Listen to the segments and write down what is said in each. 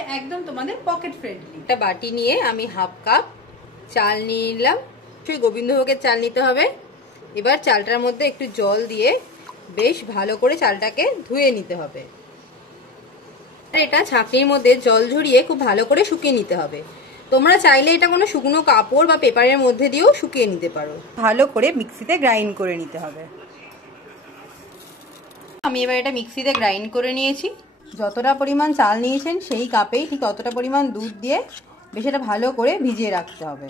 হবে একদম তোমাদের পকেট ফ্রেন্ডলি। একটা বাটি নিয়ে আমি হাফ কাপ চাল নিয়ে নিলাম। গোবিন্দভোগের চাল নিতে হবে। এবার চালটার মধ্যে একটু জল দিয়ে বেশ ভালো করে চালটাকে ধুয়ে নিতে হবে। এটা ছাঁকনির মধ্যে জল ঝরিয়ে খুব ভালো করে শুকিয়ে নিতে হবে। তোমরা চাইলে এটা কোনো শুকনো কাপড় বা পেপারের মধ্যে দিয়েও শুকিয়ে নিতে পারো। ভালো করে মিক্সিতে গ্রাইন্ড করে নিতে হবে। আমি এবার এটা মিক্সিতে গ্রাইন্ড করে নিয়েছি। যতটা পরিমাণ চাল নিয়েছেন সেই কাপেই ঠিক ততটা পরিমাণ দুধ দিয়ে বেশ এটা ভালো করে ভিজিয়ে রাখতে হবে।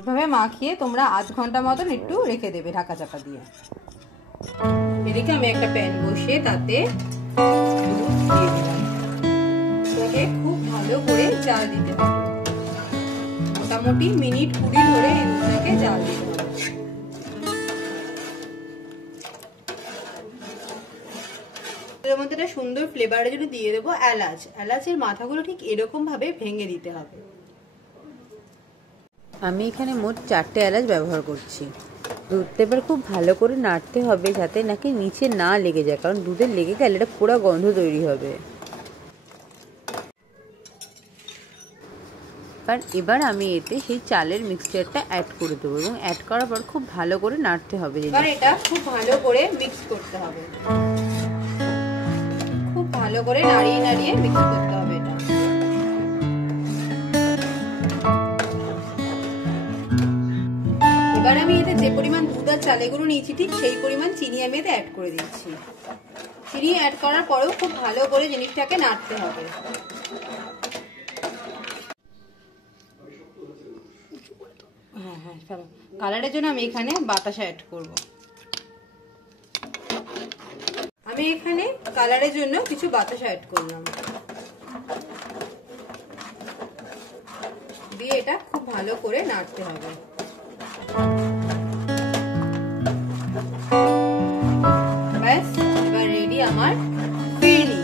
এভাবে মাখিয়ে তোমরা আধ ঘন্টা মতন একটু রেখে দেবে ঢাকা চাপা দিয়ে। এদিকে আমি একটা প্যান বসিয়ে তাতে দুধ দিয়ে দিলাম। এটাকে খুব ভালো করে জাল দিতে হবে। মোটামুটি মিনিট 20 ধরে এই দুধটাকে জাল দিতে হবে। এর মধ্যে একটা সুন্দর ফ্লেভারের জন্য দিয়ে দেবো এলাচ। এলাচের মাথাগুলো ঠিক এরকম ভাবে ভেঙে দিতে হবে। আমি এখানে মোট 4টে এলাচ ব্যবহার করছি। দুধটা এবার খুব ভালো করে নাড়তে হবে যাতে নাকি নিচে না লেগে যায়, কারণ দুধে লেগে গেলে এটা পোড়া গন্ধ তৈরি হবে। কারণ এবার আমি এতে সেই চালের মিক্সচারটা অ্যাড করে দেবো এবং অ্যাড করার পর খুব ভালো করে নাড়তে হবে। এবার এটা খুব ভালো করে মিক্স করতে হবে। খুব ভালো করে নাড়িয়ে নাড়িয়ে মিক্স করতে হবে এটা। এবার আমি এতে যে পরিমাণ দুধ আর চালের গুঁড়ো নিয়েছি ঠিক সেই পরিমাণ চিনি আমি এতে অ্যাড করে দিচ্ছি। চিনি অ্যাড করার পরেও খুব ভালো করে জিনিসটাকে নাড়তে হবে। কালারের জন্য আমি এখানে বাতাসা অ্যাড করব। আমি এখানে কালারের জন্য কিছু বাতাসা অ্যাড করলাম, দিয়ে এটা খুব ভালো করে নাড়তে হবে। ব্যাস, এবার রেডি আমার ফিরনি।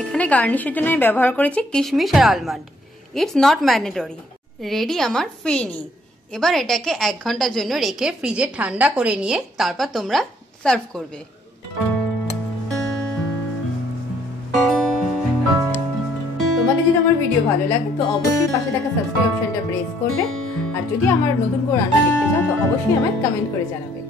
এখানে গার্নিশের জন্য আমি ব্যবহার করেছি কিশমিশ আর almond. It's not mandatory. Ready আমার ফিরনি। এবার এটাকে 1 ঘন্টার জন্য রেখে ফ্রিজে ঠান্ডা করে নিয়ে তারপর তোমরা সার্ভ করবে। তোমাদের যদি আমার ভিডিও ভালো লাগে তো অবশ্যই পাশে থাকা সাবস্ক্রাইব অপশনটা প্রেস করবে। আর যদি আমার নতুন করে রান্না দেখতে চাও তো অবশ্যই আমায় কমেন্ট করে জানাবে।